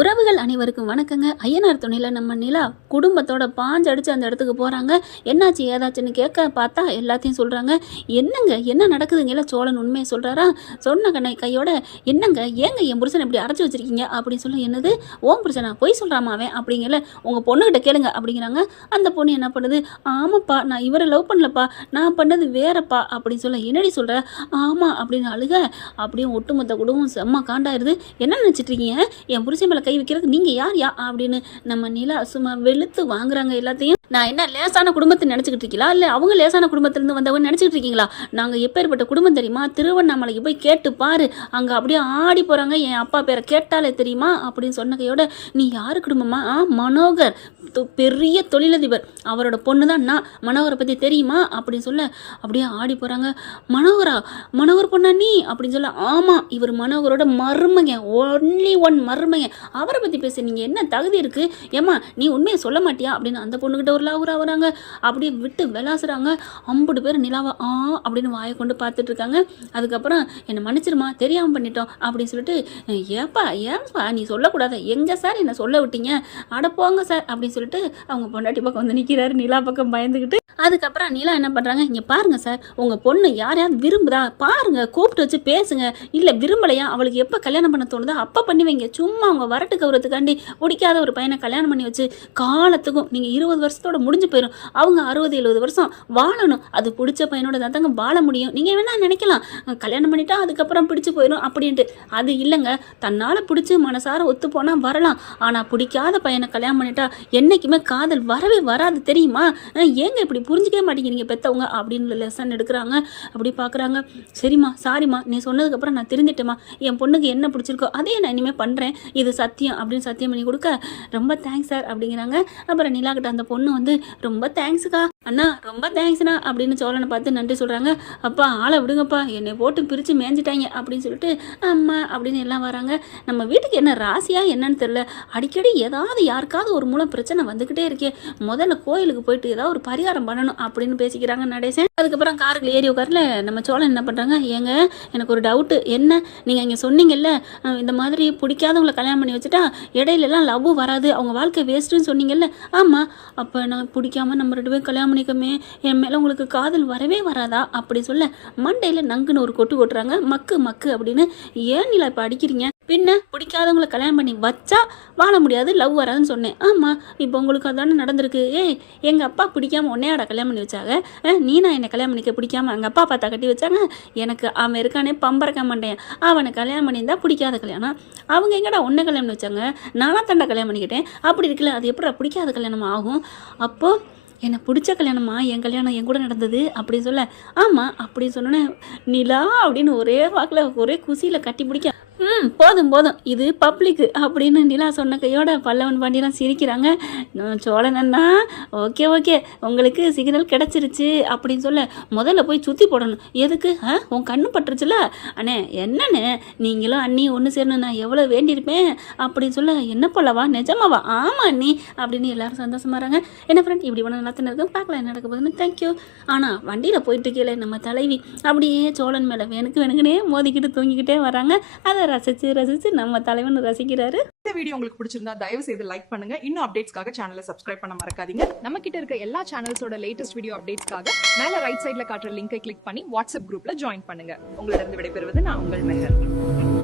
உறவுகள் அனைவருக்கும் வணக்கங்க. ஐயனார் துணையில் நம்ம நிலா குடும்பத்தோட பாஞ்சு அடித்து அந்த இடத்துக்கு போகிறாங்க. என்னாச்சு ஏதாச்சுன்னு கேட்க பார்த்தா எல்லாத்தையும் சொல்கிறாங்க. என்னங்க என்ன நடக்குதுங்க? சோழன் உண்மையை சொல்கிறாரா? சொன்ன கையோட என்னங்க ஏங்க என் புருஷனை இப்படி அடைச்சி வச்சிருக்கீங்க அப்படின்னு சொல்லி, என்னது ஓம் புருஷனா பொய் சொல்கிறாமா அவன் அப்படிங்கல, உங்கள் பொண்ணுகிட்ட கேளுங்க அப்படிங்கிறாங்க. அந்த பொண்ணு என்ன பண்ணுது, ஆமாப்பா நான் இவரை லவ் பண்ணலப்பா, நான் பண்ணது வேறப்பா அப்படின்னு சொல்ல, என்னடி சொல்கிற? ஆமாம் அப்படின்னு அழுக. அப்படியே ஒட்டுமொத்த குடும்பம் செம்ம காண்டாயிருது. என்ன நினச்சிட்டு இருக்கீங்க? என் புருஷன் மேலே கை வைக்கிறது நீங்கள் யார் அப்படின்னு நம்ம நிலா சும்மா வெளுத்து வாங்குறாங்க எல்லாத்தையும். நான் என்ன லேசான குடும்பத்தை நினச்சிக்கிட்டு இருக்கீங்களா, இல்லை அவங்க லேசான குடும்பத்திலேருந்து வந்தவங்க நினச்சிக்கிட்டு இருக்கீங்களா? நாங்கள் எப்பேற்பட்ட குடும்பம் தெரியுமா? திருவண்ணாமலைக்கு போய் கேட்டு பாரு, அங்கே அப்படியே ஆடி போகிறாங்க. என் அப்பா பேரை கேட்டாலே தெரியுமா அப்படின்னு சொன்ன கையோட, நீ யார் குடும்பமா? மனோகர் பெரிய தொழிலதிபர், அவரோட பொண்ணு தான் நான். மனோகரை பற்றி தெரியுமா அப்படின்னு சொல்ல அப்படியே ஆடி போகிறாங்க. மனோகர் பொண்ணா நீ அப்படின்னு சொல்ல, ஆமாம் இவர் மனோகரோட மருமங்க, ஒன்லி ஒன் மருமங்க, அவரை பற்றி பேச நீங்கள் என்ன தகுதி இருக்குது? ஏம்மா நீ உண்மையை சொல்ல மாட்டியா அப்படின்னு அந்த பொண்ணுக்கிட்ட ஒரு லாவுரா வராங்க. அப்படியே விட்டு விளாசுறாங்க. 50 பேர் நிலாவை அப்படின்னு வாயை கொண்டு பார்த்துட்டு இருக்காங்க. அதுக்கப்புறம் என்னை மன்னிச்சிருமா, தெரியாமல் பண்ணிட்டோம் அப்படின்னு சொல்லிட்டு, ஏன்பா நீ சொல்லக்கூடாது, எங்கே சார் என்னை சொல்ல விட்டீங்க, அடப்போங்க சார் அப்படின்னு சொல்லிட்டு அவங்க பொண்டாட்டி பக்கம் வந்து நிற்கிறாரு, நிலா பக்கம் பயந்துக்கிட்டு. அதுக்கப்புறம் நிலா என்ன பண்ணுறாங்க, இங்கே பாருங்க சார், உங்கள் பொண்ணு யாரையாவது விரும்புதா பாருங்க, கூப்பிட்டு வச்சு பேசுங்க. இல்லை விரும்பலையா, அவளுக்கு எப்போ கல்யாணம் பண்ண தோணுதோ அப்போ பண்ணி வைங்க. சும்மா அவங்க வரட்டு கௌரவத்துக்காண்டி பிடிக்காத ஒரு பையனை கல்யாணம் பண்ணி வச்சு காலத்துக்கும் நீங்கள் 20 வருஷத்தோட முடிஞ்சு போயிடும். அவங்க 60-70 வருஷம் வாழணும். அது பிடிச்ச பையனோட தான் தாங்க வாழ முடியும். நீங்கள் வேணா நினைக்கலாம் கல்யாணம் பண்ணிட்டா அதுக்கப்புறம் பிடிச்சி போயிடும் அப்படின்ட்டு. அது இல்லைங்க, தன்னால் பிடிச்சி மனசார ஒத்து போனால் வரலாம். ஆனால் பிடிக்காத பையனை கல்யாணம் பண்ணிட்டா என்றைக்குமே காதல் வரவே வராது தெரியுமா? ஏங்க இப்படி புரிஞ்சிக்கவே மாட்டேங்கிறீங்க பெற்றவங்க அப்படின்னு லெசன் எடுக்கிறாங்க. அப்படி பார்க்குறாங்க. சரிம்மா சாரிம்மா, நீ சொன்னதுக்கப்புறம் நான் திருந்திட்டேம்மா, என் பொண்ணுக்கு என்ன பிடிச்சிருக்கோ அதே நான் இனிமேல் பண்ணுறேன், இது சத்தியம் அப்படின்னு சத்தியம் பண்ணி கொடுக்க, ரொம்ப தேங்க்ஸ் சார் அப்படிங்கிறாங்க. அப்புறம் நிலாக்கிட்ட அந்த பொண்ணு வந்து, ரொம்ப தேங்க்ஸுக்கா அண்ணா, ரொம்ப தேங்க்ஸ்ண்ணா அப்படின்னு சோழனை பார்த்து நன்றி சொல்கிறாங்க. அப்பா ஆளை விடுங்கப்பா, என்னை போட்டு பிரித்து மேய்ஞ்சிட்டாங்க அப்படின்னு சொல்லிட்டு அம்மா அப்படின்னு எல்லாம் வராங்க. நம்ம வீட்டுக்கு என்ன ராசியா என்னன்னு தெரியல, அடிக்கடி ஏதாவது யாருக்காவது ஒரு மூலம் பிரச்சனை வந்துக்கிட்டே இருக்கே, முதல்ல கோயிலுக்கு போயிட்டு ஏதாவது ஒரு பரிகாரம் பண்ணணும் அப்படின்னு பேசிக்கிறாங்க நடேசன். அதுக்கப்புறம் காருக்குள்ள ஏறி உட்காரல நம்ம சோழன் என்ன பண்ணுறாங்க, ஏங்க எனக்கு ஒரு டவுட்டு, என்ன நீங்கள் இங்கே சொன்னீங்கல்ல இந்த மாதிரி பிடிக்காதவங்களை கல்யாணம் பண்ணி வச்சுட்டா இடையிலலாம் லவ் வராது, அவங்க வாழ்க்கை வேஸ்ட்டுன்னு சொன்னீங்கல்ல. ஆமாம், அப்போ நான் பிடிக்காம நம்ம 2 பேரும் கல்யாணம் பண்ணிக்கமே, என் மேலே உங்களுக்கு காதல் வரவே வராதா அப்படி சொல்ல, மண்டையில் நங்குன்னு ஒரு கொட்டு கொட்டுறாங்க. மக்கு அப்படின்னு. ஏன் நீலா இப்போ அடிக்கிறீங்க? பின்ன பிடிக்காதவங்களை கல்யாணம் பண்ணி வச்சா வாழ முடியாது, லவ் வராதுன்னு சொன்னேன். ஆமாம், இப்போ உங்களுக்கு அதானே நடந்திருக்கு. எங்கள் அப்பா பிடிக்காம உன்னையாட கல்யாணம் பண்ணி வச்சாங்க, நான் என்னை கல்யாணம் பண்ணிக்க பிடிக்காம எங்கள் அப்பா பார்த்தா கட்டி வச்சாங்க. எனக்கு அவன் இருக்கானே பம்பரக்க மாட்டேன், அவனை கல்யாணம் பண்ணியிருந்தா பிடிக்காத கல்யாணம். அவங்க எங்கடா உன்னை கல்யாணம் பண்ணி வச்சாங்க, நானாக தண்டை கல்யாணம் பண்ணிக்கிட்டேன். அப்படி இருக்குல்ல, அது எப்படி பிடிக்காத கல்யாணம் ஆகும்? அப்போது என்னை பிடிச்ச கல்யாணமா என் கல்யாணம் என் கூட நடந்தது அப்படின்னு சொல்ல, ஆமாம் அப்படின்னு சொன்னோன்னே நிலா அப்படின்னு ஒரே வாக்கில் ஒரே குசியில் கட்டி பிடிக்க, போதும் இது பப்ளிக்கு அப்படின்னு நிலா சொன்ன கையோட பல்லவன் பாண்டியெல்லாம் சிரிக்கிறாங்க. சோழனண்ணா ஓகே உங்களுக்கு சிக்னல் கிடச்சிருச்சு அப்படின்னு சொல்ல, முதல்ல போய் சுற்றி போடணும். எதுக்கு? உன் கண்ணு பட்டுருச்சுல அண்ணே, என்னண்ணே நீங்களும் அண்ணி ஒன்று சேரணும், நான் எவ்வளோ வேண்டியிருப்பேன் அப்படின்னு சொல்ல, என்ன போலவா நிஜமாவா? ஆமாம் அண்ணி அப்படின்னு எல்லாரும் சந்தோஷமாறாங்க. என்ன ஃப்ரெண்ட் இப்படி பண்ண நல்லா இருக்கும், பார்க்கலாம் என்ன நடக்க போகுதுன்னு. தேங்க்யூ. ஆனால் வண்டியில் போயிட்டு கீழே நம்ம தலைவி அப்படியே சோழன் மேலே வேணுக்குனே மோதிக்கிட்டு தூங்கிக்கிட்டே வராங்க. அதை ரசிச்சு நம்ம தலைவன் ரசிக்கிறாரு. இந்த வீடியோ உங்களுக்கு பிடிச்சிருந்தா தயவு செய்து லைக் பண்ணுங்க. இன்னும் அப்டேட்ஸ்க்காக சேனலை சப்ஸ்கிரைப் பண்ண மறக்காதீங்க. நம்ம கிட்ட இருக்க எல்லா சேனல்ஸோட லேட்டஸ்ட் வீடியோ அப்டேட்ஸ்க்காக மேல ரைட் சைடுல காட்டுற லிங்கை கிளிக் பண்ணி வாட்ஸ்அப் குரூப்ல ஜாயின் பண்ணுங்க. உங்களிடம் விடைபெறுவது நான் உங்கள் மெஹர்.